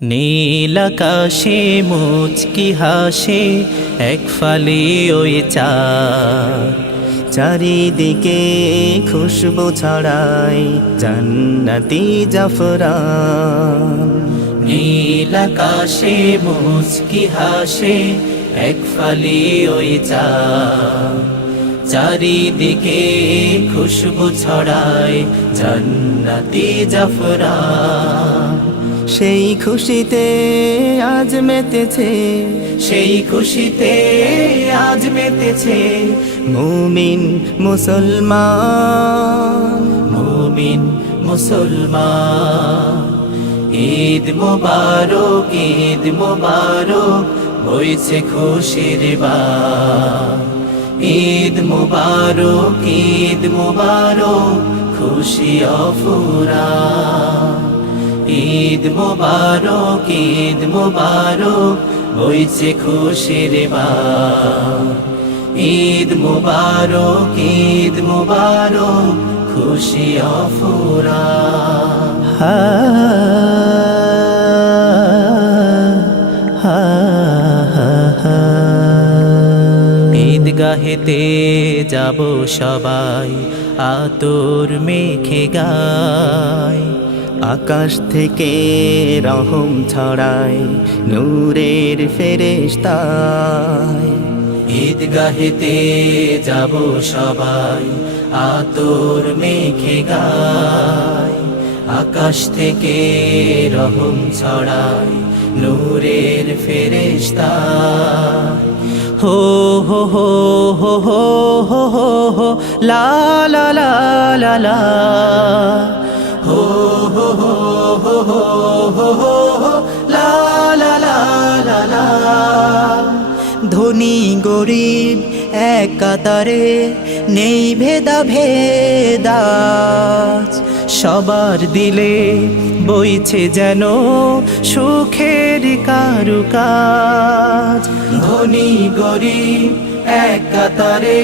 নীল আকাশে মুচকি হাসে এক ফালি ওই চাঁদ, চারিদিকে খুশবু ছড়ায় জান্নাতি জাফরান। নীল আকাশে মুচকি হাসে এক ফালি ওই চাঁদ, চারিদিকে খুশবু ছড়ায় জান্নাতি জাফরান। সেই খুশিতে আজ মেতেছে, সেই খুশিতে আজ মেতেছে মুমিন মুসলমান। মুমিন মুসলমান। ঈদ মোবারক, ঈদ মোবারক, বইছে খুশির বান। ঈদ মোবারক, ঈদ মোবারক, খুশি অফুরান। ঈদ মোবারক, ঈদ মোবারক, বইছে খুশির বান। ঈদ মোবারক, ঈদ মোবারক, খুশি অফুরান। ঈদগাহেতে যাব সবাই আতর মেখে গায়, আকাশ থেকে রহম ছড়ায় নূরের ফেরেশতায়। ঈদগাহেতে যাব সবাই আতর মেখে গায়, আকাশ থেকে রহম ছড়ায় নূরের ফেরেশতায়। হো হো হো হো হো হো হো হো লা লা লা লা লা, হো হো হো হো হো হো হো হো লা লা লা লা লা। ধনী গরিব এক কাতারে, নেই ভেদাভেদ আজ। সবার দিলে বইছে যেন সুখের কারুকাজ। ধনী গরিব এক কাতারে,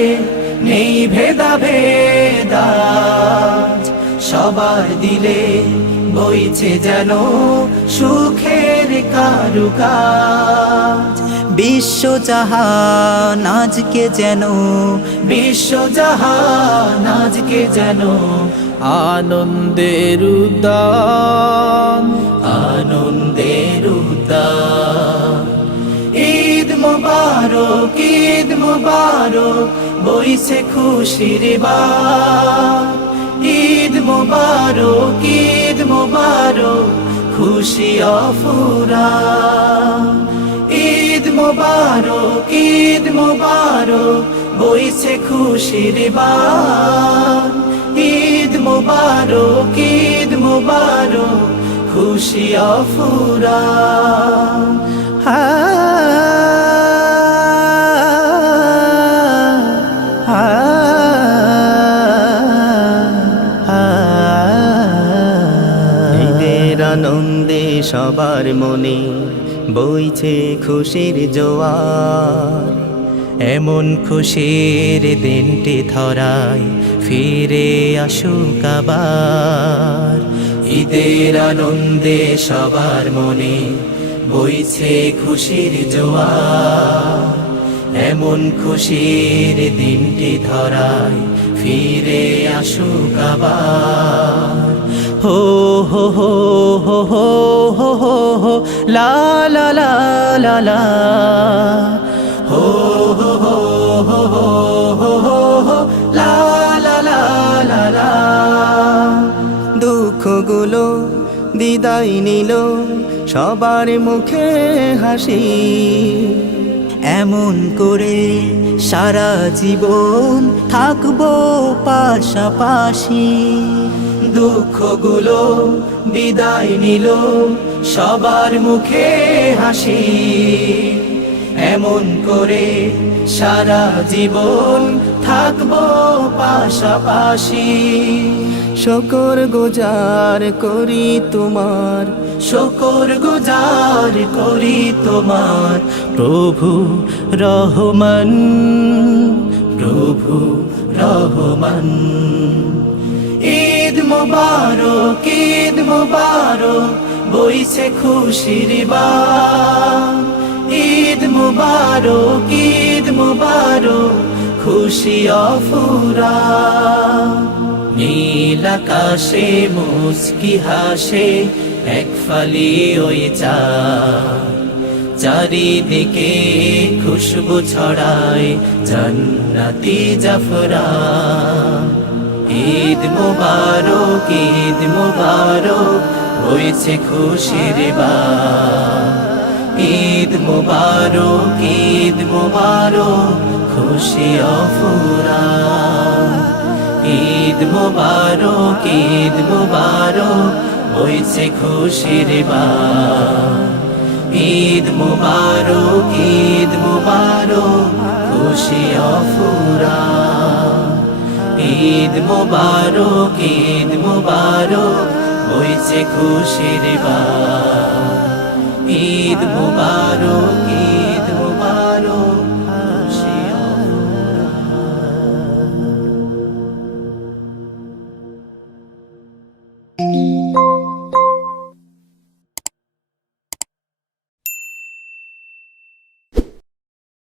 নেই ভেদাভেদ আজ। সবার দিলে বইছে যেন সুখের কারুকাজ। বিশ্বজাহান আজকে যেন, বিশ্বজাহান আজকে যেন আনন্দের উদ্যান, আনন্দের উদ্যান। ঈদ মোবারক, ঈদ মোবারক, বইছে খুশির বান। ঈদ মোবারক, ঈদ মোবারক, খুশি অফুরান। ঈদ মোবারক, ঈদ মোবারক, বইছে খুশির বান। ঈদ মোবারক, ঈদ মোবারক, খুশি অফুরান। ঈদের আনন্দে সবার মনে বইছে খুশির জোয়ার। এমন খুশির দিনটি ধরায় ফিরে আসুক আবার। ঈদের আনন্দে সবার মনে বইছে খুশির জোয়ার। এমন খুশির দিনটি ধরায় ফিরে আসুক আবার। হো হো হো হো হো হো হো হো লা লা লা লা লা, হো হো হো হো হো হো হো হো লা লা লা লা লা। দুঃখগুলো বিদায় নিল, সবার মুখে হাসি। এমন করে সারা জীবন থাকবো পাশাপাশি। দুঃখগুলো বিদায় নিল, সবার মুখে হাসি। এমন করে সারা জীবন থাকবো পাশাপাশি। শুকর গুজার করি তোমার, শুকর গুজার করি তোমার প্রভু রহমান, প্রভু রহমান। ঈদ মোবারক, ঈদ মোবারক, বইছে খুশির বান। ঈদ মুবারক, ঈদ মুবারক, খুশি অফুরান। নীল আকাশে মুস্কি হাসে এক ফালি ওই চাঁদ, চারিদিকে খুশবু ছড়ায় জান্নাতি জাফরান। ঈদ মুবারক, ঈদ মুবারক, হয়েছে খুশির বান। ঈদ মুবারক, ঈদ মুবারক, খুশি অফুরান। ঈদ মুবারক, ঈদ মুবারক, হয়েছে খুশির বান। ঈদ মুবারক, ঈদ মুবারক, খুশি অফুরান। ঈদ মুবারক, ঈদ মুবারক, হয়েছে খুশির বান।